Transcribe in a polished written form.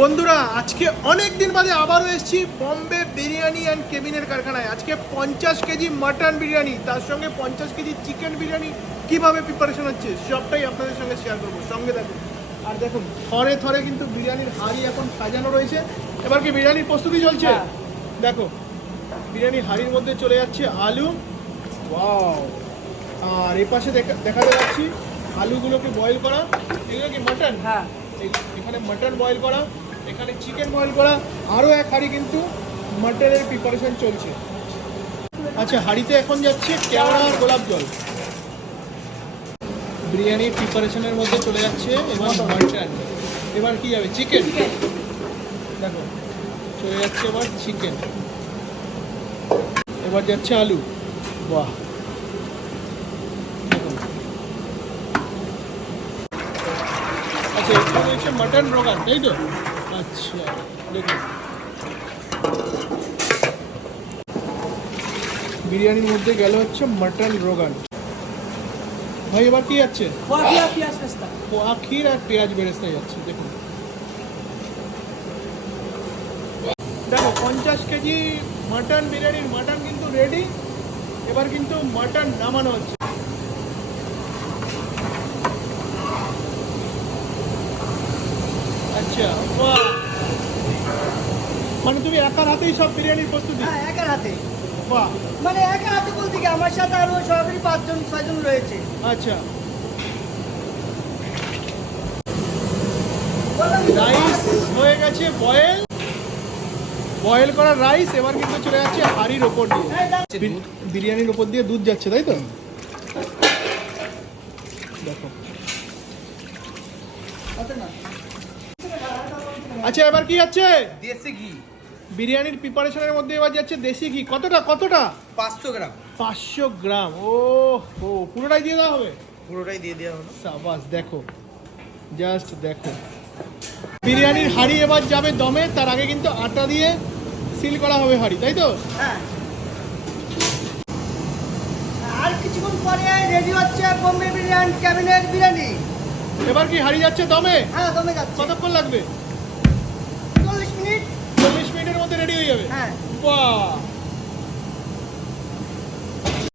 বন্ধুরা আজকে অনেক দিন বাদে আবারও এসেছি বম্বে বিরিয়ানি অ্যান্ড কেবিনের কারখানায়। আজকে 50 কেজি মাটন বিরিয়ানি, তার সঙ্গে 50 কেজি চিকেন বিরিয়ানি কিভাবে প্রিপারেশন হচ্ছে সবটাই আপনাদের সঙ্গে শেয়ার করবো, সঙ্গে দেখুন। আর দেখুন থরে থরে কিন্তু বিরিয়ানির হাঁড়ি এখন সাজানো রয়েছে। এবার কি বিরিয়ানির প্রস্তুতি চলছে? দেখো বিরিয়ানির হাঁড়ির মধ্যে চলে যাচ্ছে আলু, ওয়াও। আর এই পাশে দেখাতে পাচ্ছি আলুগুলোকে বয়েল করা, এগুলো কি মাটন? হ্যাঁ, এখানে মাটন বয়েল করা, এখানে চিকেন বয়েল করা, আরও এক হাঁড়ি কিন্তু মাটনের প্রিপারেশন চলছে। আচ্ছা, হাঁড়িতে এখন যাচ্ছে কেওড়া আর গোলাপ জল। বিরিয়ানির প্রিপারেশনের মধ্যে চলে যাচ্ছে এবার মাটন। এবার কি যাবে? চিকেন। দেখো চলে যাচ্ছে এবার চিকেন, এবার যাচ্ছে আলু। বাহ, আচ্ছা এটা হচ্ছে মাটন রোগান, তাই তো? আচ্ছা দেখুন বিরিয়ানির মধ্যে গেল হচ্ছে মাটন রোগান। ভাই এবার কি যাচ্ছে? আখির আর পেঁয়াজ বেরেস্তা যাচ্ছে। দেখুন দেখো 50 কেজি মাটন বিরিয়ানির মাটন কিন্তু রেডি। এবার কিন্তু মাটন নামানো হচ্ছে। আচ্ছা, বাহ, মানে তুমি একার হাতেই সব বিরিয়ানির প্রস্তুতি? হ্যাঁ, একার হাতে। বাহ, মানে একার হাতে বলতে কি আমার সাথে আরো সহকারী 5-6 জন রয়েছে। আচ্ছা। বললাম রাইস হয়ে গেছে বয়েল করা রাইস। এবার কিন্তু চলে যাচ্ছে হাঁড়ির ওপর দিয়ে, বিরিয়ানির ওপর দিয়ে দুধ যাচ্ছে, তাই তো? দেখো আচ্ছা এবার কি যাচ্ছে? দেশি ঘি বিরিয়ানির প্রিপারেশনের মধ্যে এবার যাচ্ছে দেশি ঘি। কতটা 500 গ্রাম। 500 গ্রাম। ও হো, পুরোটাই দিয়ে দেওয়া হবে? পুরোটাই দিয়ে দেওয়া হলো। সাবাস, দেখো জাস্ট দেখো। বিরিয়ানির হাঁড়ি এবার যাবে দমে, তার আগে কিন্তু আটা দিয়ে সিল করা হবে হাঁড়ি, তাই তো? হ্যাঁ, আর কিছুক্ষণ পরে রেডি হচ্ছে বোম্বে বিরিয়ানি ক্যাবিনেট বিরিয়ানি। এবার কি হাঁড়ি যাচ্ছে দমে? হ্যাঁ, দমে যাচ্ছে। কতক্ষণ লাগবে? 40 মিনিট। 40 মিনিটের মধ্যে রেডি হয়ে যাবে? হ্যাঁ। বাহ,